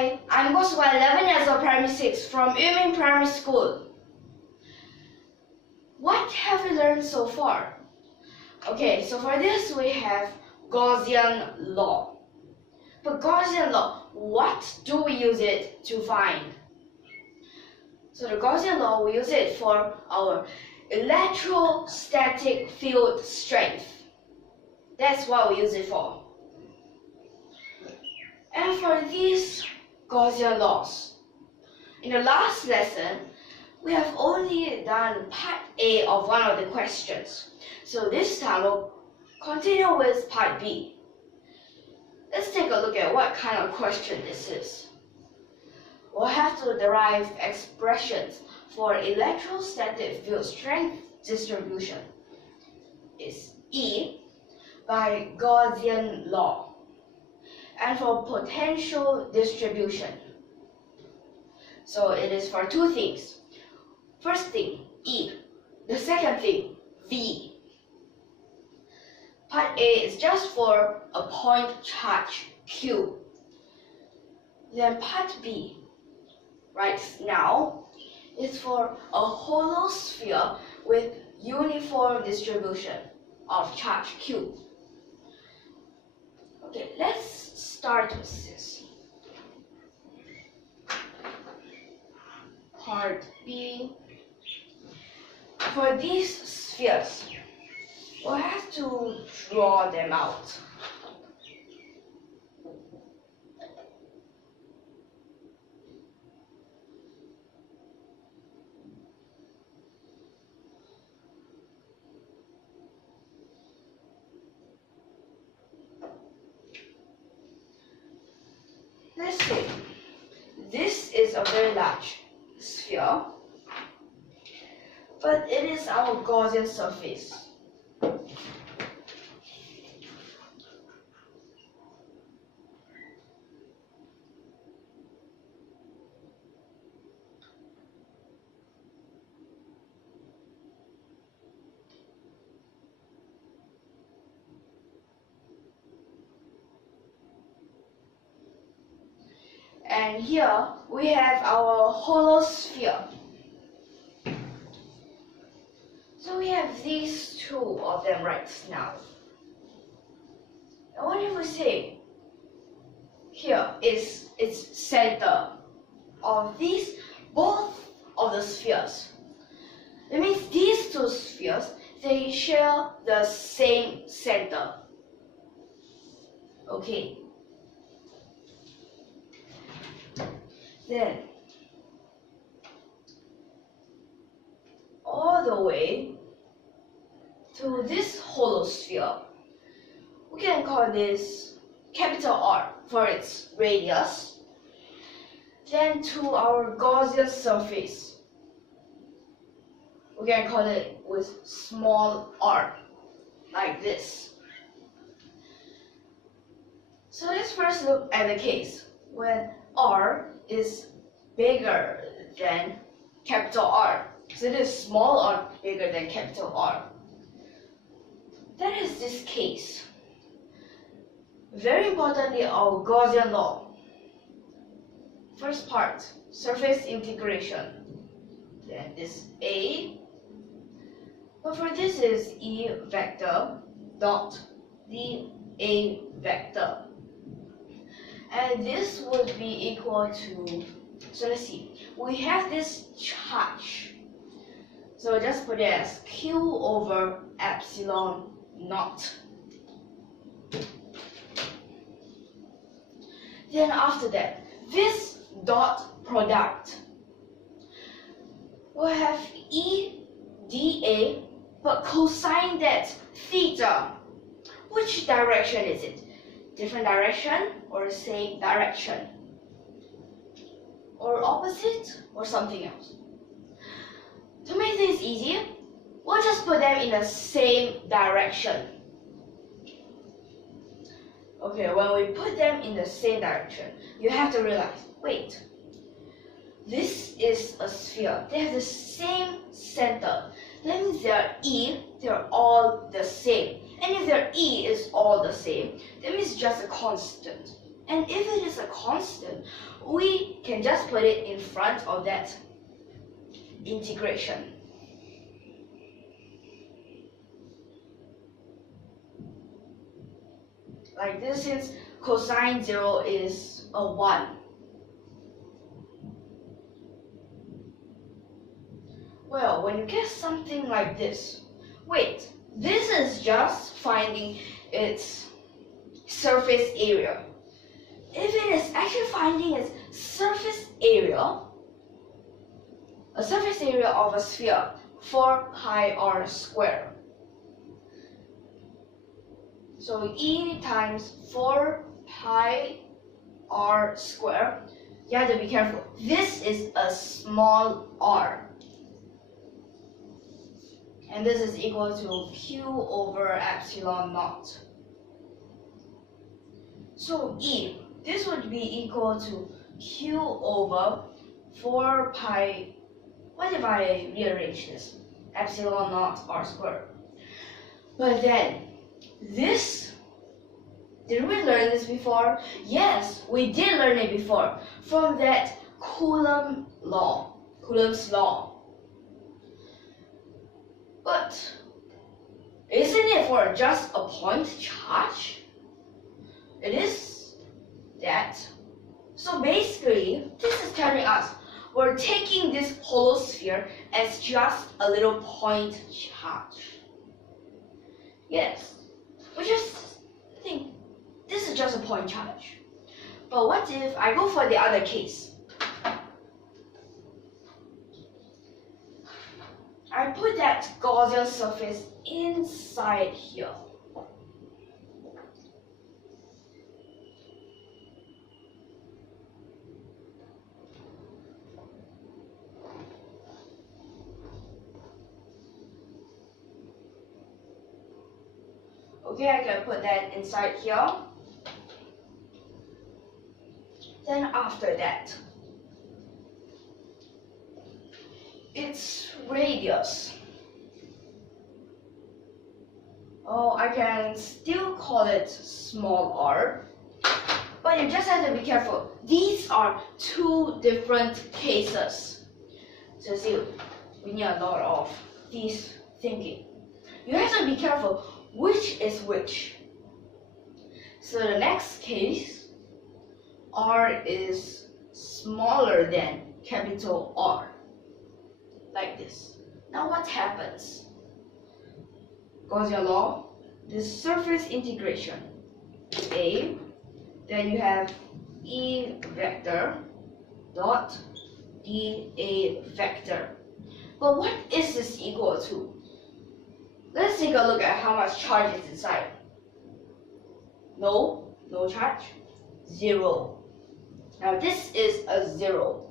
Hi, I'm Guo Cheng Guang, 11 years old, Primary 6 from YUMIN Primary School. What have we learned so far? Okay, so for this we have Gaussian Law. But Gaussian Law, what do we use it to find? So the Gaussian Law, we use it for our electrostatic field strength. That's what we use it for. And for these Gaussian laws, in the last lesson, we have only done part A of one of the questions. So this time we'll continue with part B. Let's take a look at what kind of question this is. We'll have to derive expressions for electrostatic field strength distribution. It's E by Gaussian law. And for potential distribution. So it is for two things. First thing, E. The second thing, V. Part A is just for a point charge Q. Then part B, right now, is for a hollow sphere with uniform distribution of charge Q. Okay, let's start with this. Part B. For these spheres, we'll have to draw them out. Let's see, this is a very large sphere, but it is our Gaussian surface. And here we have our hollow sphere. So we have these two of them right now. And what if we say here is its center of these both of the spheres? That means these two spheres, they share the same center. Okay. Then, all the way to this hollow sphere, we can call this capital R for its radius. Then to our Gaussian surface, we can call it with small r, like this. So let's first look at the case when R is bigger than capital R. So it is small r bigger than capital R. That is this case. Very importantly, our Gaussian law. First part, surface integration. Then this A. But for this is E vector dot the A vector. And this would be equal to, so let's see, we have this charge. So just put it as Q over epsilon naught. Then after that, this dot product will have E dA, but cosine that theta. Which direction is it? Different direction or same direction? Or opposite or something else? To make things easier, we'll just put them in the same direction. Okay, when we put them in the same direction, you have to realize, wait, this is a sphere. They have the same center. That means their E, they're all the same. And if their E is all the same, that means just a constant. And if it is a constant, we can just put it in front of that integration. Like this, since cosine 0 is a 1. Well, when you get something like this, wait, this is just finding its surface area. If it is actually finding its surface area, a surface area of a sphere, 4 pi r squared. So E times 4 pi r squared, you have to be careful. This is a small r. And this is equal to Q over epsilon naught. So E, this would be equal to Q over 4 pi, what if I rearrange this? Epsilon naught r squared. But then, this, did we learn this before? Yes, we did learn it before from that Coulomb Law, Coulomb's Law. But isn't it for just a point charge? It is that. So basically, this is telling us we're taking this hollow sphere as just a little point charge. Yes. We just think this is just a point charge. But what if I go for the other case? I put that Gaussian surface inside here. Okay, I can put that inside here. Then after that, its radius. Oh, I can still call it small r, but you just have to be careful. These are two different cases. So see, we need a lot of these thinking. You have to be careful. Which is which? So the next case, r is smaller than capital R, like this. Now what happens? Gaussian law, this surface integration, A, then you have E vector dot dA vector. But what is this equal to? Let's take a look at how much charge is inside. No charge, 0. Now this is a 0.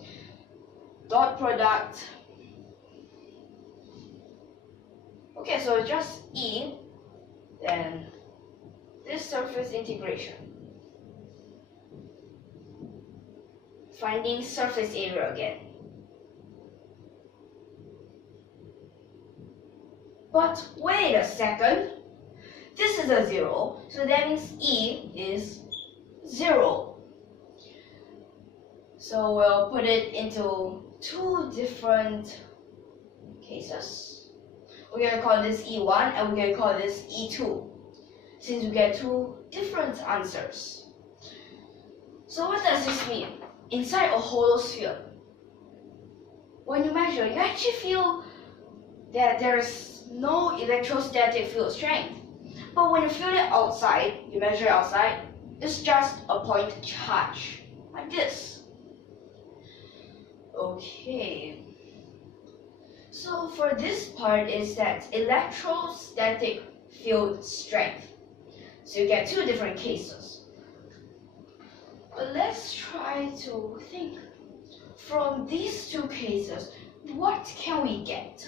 Dot product. Okay, so just E, then this surface integration. Finding surface area again. But wait a second, this is a 0, so that means E is 0. So we'll put it into two different cases. We're going to call this E1 and we're going to call this E2, since we get two different answers. So what does this mean? Inside a hollow sphere, when you measure, you actually feel that there's no electrostatic field strength. But when you feel it outside, you measure it outside, it's just a point charge, like this. Okay. So for this part is that electrostatic field strength. So you get two different cases. But let's try to think. From these two cases, what can we get?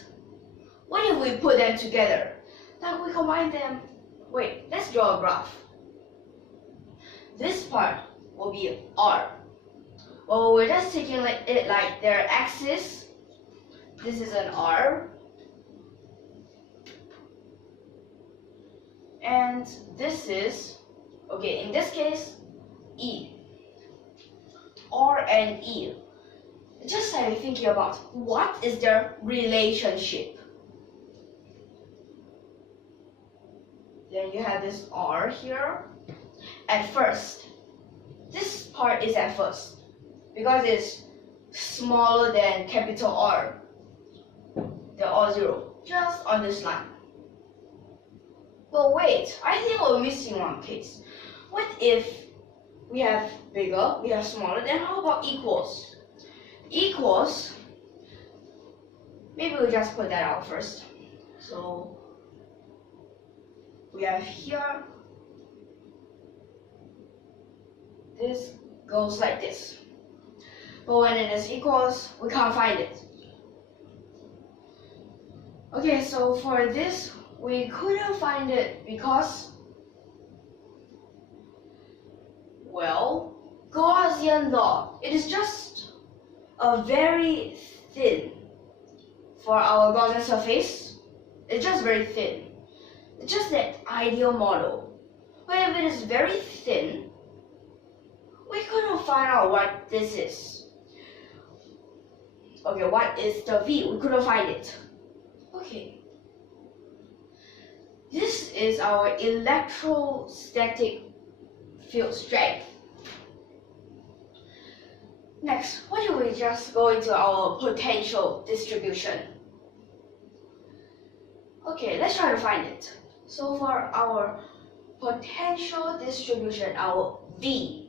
What if we put them together? Like we combine them. Wait, let's draw a graph. This part will be R. Well, we're just taking it like their axis. This is an R. And this is, okay, in this case, E. R and E, just start thinking about what is their relationship. Then you have this R here. At first, this part is at first because it's smaller than capital R. They're all zero, just on this line. But wait, I think we're missing one case. What if we have bigger, we have smaller, then how about equals? Equals, maybe we'll just put that out first. So we have here, this goes like this. But when it is equals, we can't find it. Okay, so for this, we couldn't find it because, well, Gaussian Law. It is just a very thin for our Gaussian surface. It's just very thin. It's just that ideal model. But if it is very thin, we couldn't find out what this is. Okay, what is the V? We couldn't find it. Okay. This is our electrostatic field strength. Next, why don't we just go into our potential distribution? Okay, let's try to find it. So for our potential distribution, our V,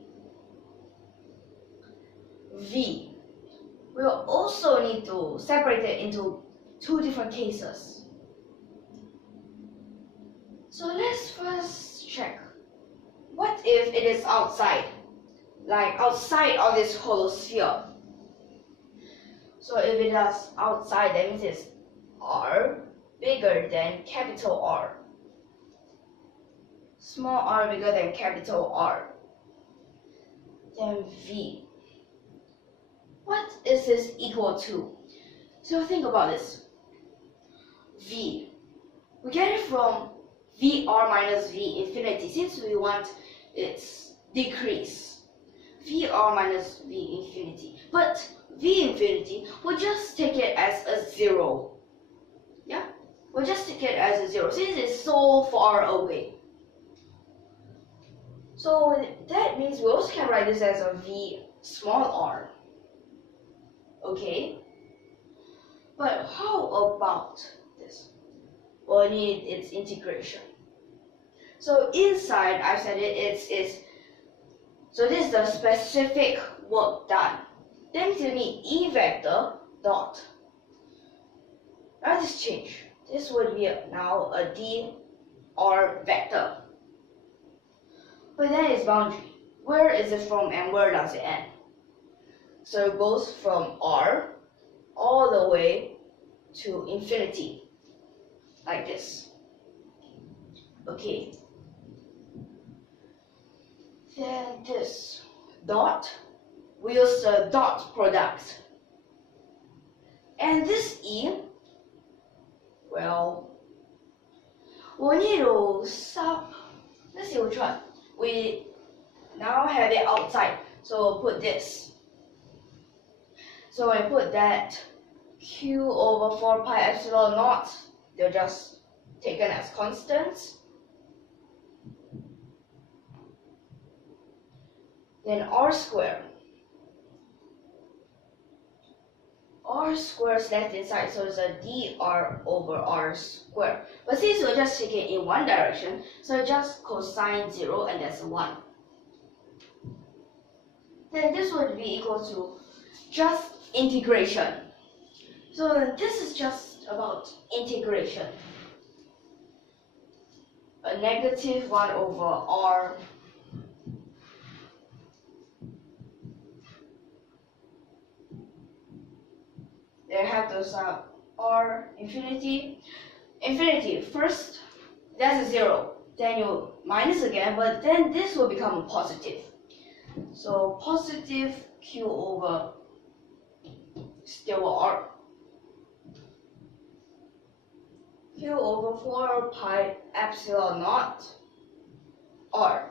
we'll also need to separate it into two different cases. So let's first check. What if it is outside? Like outside of this hollow sphere. So if it is outside, that means it's R bigger than capital R. Small r bigger than capital R. Then V. What is this equal to? So think about this. V. We get it from VR minus V infinity, since we want its decrease. VR minus V infinity. But V infinity, we'll just take it as a zero. Yeah? We'll just take it as a zero, since it's so far away. So that means we also can write this as a V small r. Okay? But how about this? We'll need its integration. So inside, I've said it's so this is the specific work done. Then you need E vector dot. Now this change. This would be now a dr vector. But then its boundary. Where is it from and where does it end? So it goes from R all the way to infinity, like this. Okay. Then this dot, we use the dot product. And this E, well, we need to let's see which one. We now have it outside, so put this. So I put that Q over 4 pi epsilon naught, they're just taken as constants. Then R square. R square is left inside, so it's a dr over R square. But since we're just taking it in one direction, so just cosine 0 and that's 1. Then this would be equal to just integration. So this is just about integration. A negative 1 over R there have those R infinity. Infinity, first that's a 0. Then you minus again, but then this will become positive. So positive Q over still R. Q over 4 pi epsilon naught R.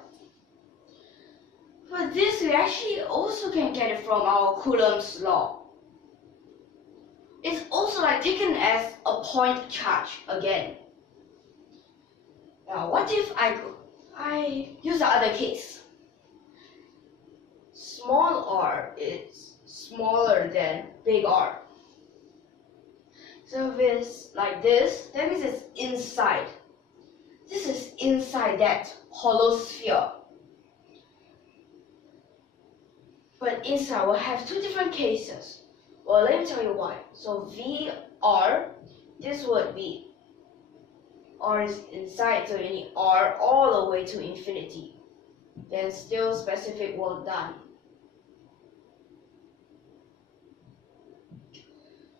But this we actually also can get it from our Coulomb's law. It's also like taken as a point charge again. Now what if I use the other case? Small r is smaller than big R. So if it's like this, that means it's inside. This is inside that hollow sphere. But inside we'll have two different cases. Well, let me tell you why. So VR, this would be R is inside, so you need R all the way to infinity. Then still specific work done.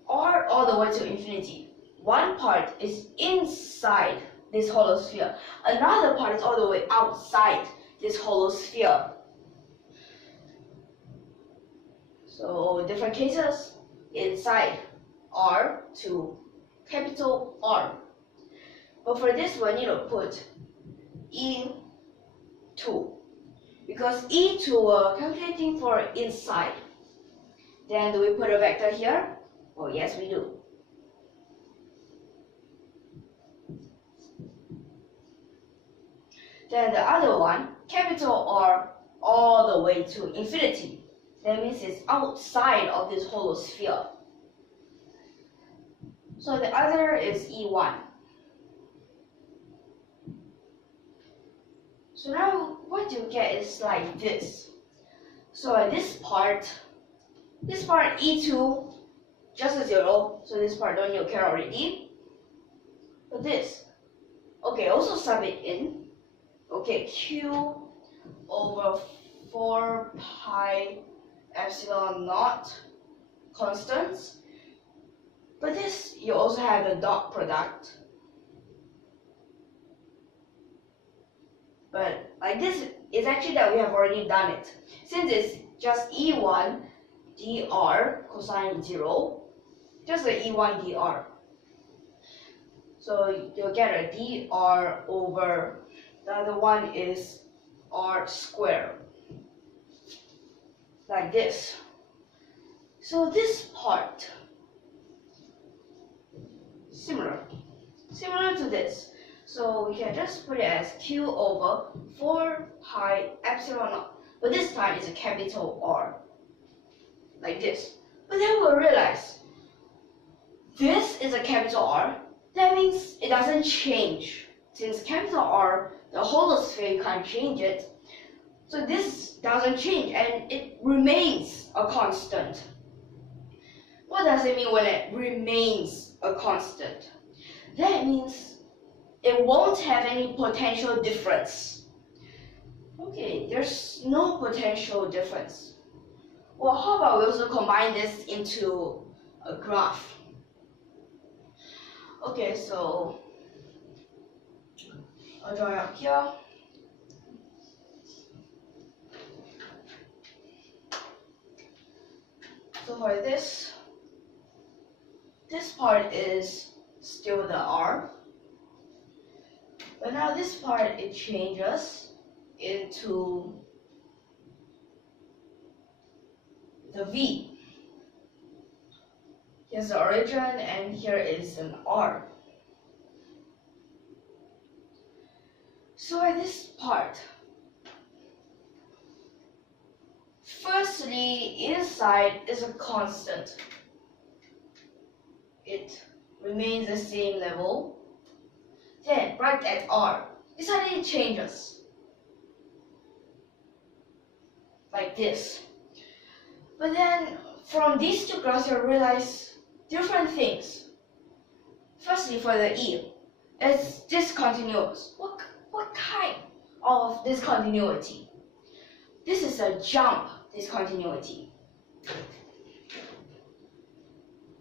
R all the way to infinity. One part is inside this hollow sphere. Another part is all the way outside this hollow sphere. So different cases, inside R to capital R. But for this one, you know, put E2. Because E2 we're calculating for inside. Then do we put a vector here? Oh yes, we do. Then the other one, capital R all the way to infinity. That means it's outside of this hollow sphere. So the other is E1. So now what you get is like this. So this part E2, just a 0, so this part don't need to care already. But this, okay, also sub it in. Okay, Q over 4 pi epsilon naught constants. But this, you also have the dot product. But like this, it's actually that we have already done it. Since it's just E1 dr cosine 0, just the E1 dr. So you'll get a dr over, the other one is r squared. Like this. So this part, similar to this. So we can just put it as Q over 4 pi epsilon naught. But this time it's a capital R. Like this. But then we'll realize this is a capital R. That means it doesn't change. Since capital R, the hollow sphere, you can't change it. So this doesn't change and it remains a constant. What does it mean when it remains a constant? That means it won't have any potential difference. Okay, there's no potential difference. Well, how about we also combine this into a graph? Okay, so I'll draw it up here. So for this part is still the R. But now this part, it changes into the V. Here's the origin and here is an R. So at this part, firstly, inside is a constant. It remains the same level. Then, right at R, it suddenly changes. Like this. But then, from these two graphs, you'll realize different things. Firstly, for the E, it's discontinuous. What kind of discontinuity? This is a jump discontinuity.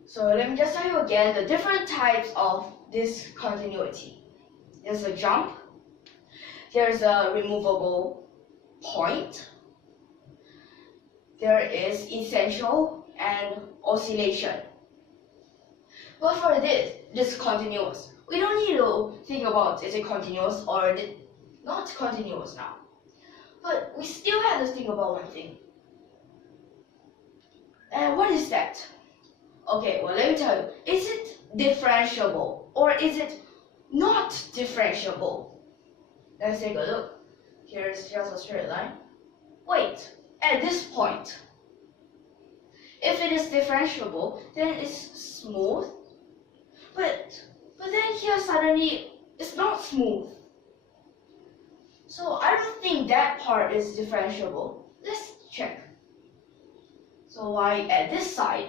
So let me just tell you again the different types of discontinuity. There's a jump, there's a removable point, there is essential and oscillation. But for this discontinuous, we don't need to think about is it continuous or not continuous now. But we still have to think about one thing. And what is that? Okay, well, let me tell you. Is it differentiable or is it not differentiable? Let's take a look. Here's just a straight line. Wait, at this point, if it is differentiable, then it's smooth. But then here suddenly it's not smooth. So I don't think that part is differentiable. Let's check. So y at this side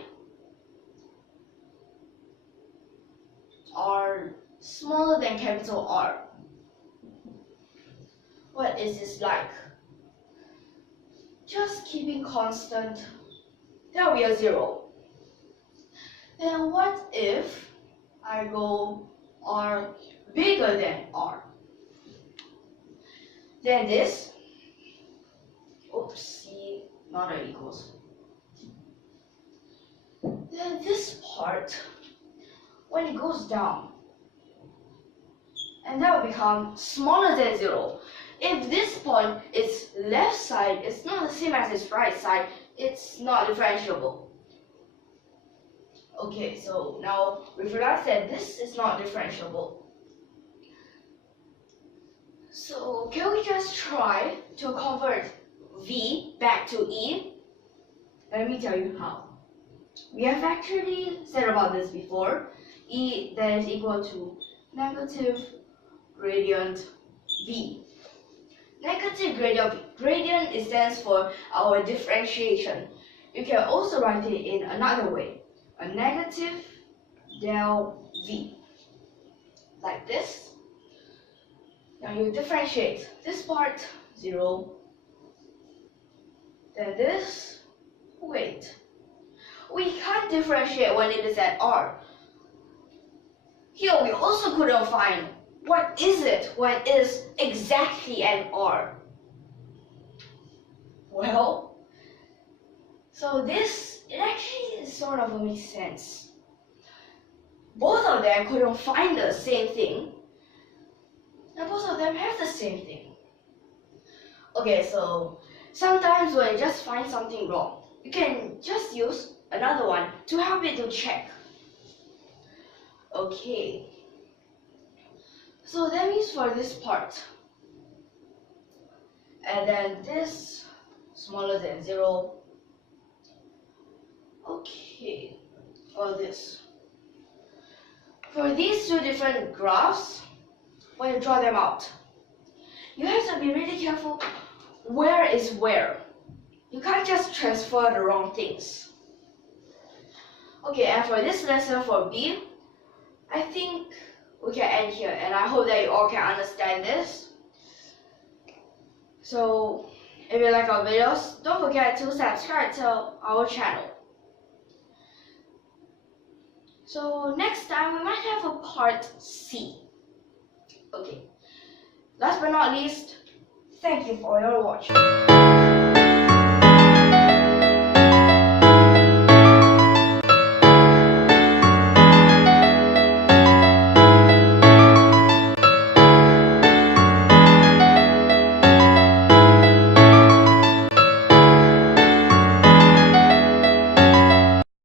are smaller than capital R. What is this like? Just keeping constant, that will be a 0. Then what if I go R bigger than R? Then this, oopsie, not a equals. Then this part, when it goes down, and that will become smaller than 0. If this point is left side, it's not the same as its right side, it's not differentiable. Okay, so now we realize that this is not differentiable. So can we just try to convert V back to E? Let me tell you how. We have actually said about this before. E that is equal to negative gradient V. Negative gradient stands for our differentiation. You can also write it in another way. A negative del V. Like this. Now you differentiate this part 0. Then this, wait. We can't differentiate when it is at R. Here we also couldn't find what is it when it is exactly at R. Well, so this, it actually sort of makes sense. Both of them couldn't find the same thing, and both of them have the same thing. Okay, so sometimes when you just find something wrong, you can just use another one to help it to check. Okay, so that means for this part, and then this smaller than 0. Okay, or this. For these two different graphs, when you draw them out, you have to be really careful where is where. You can't just transfer the wrong things. Okay, and for this lesson for B, I think we can end here, and I hope that you all can understand this. So, if you like our videos, don't forget to subscribe to our channel. So next time we might have a part C. Okay, last but not least, thank you for your watching.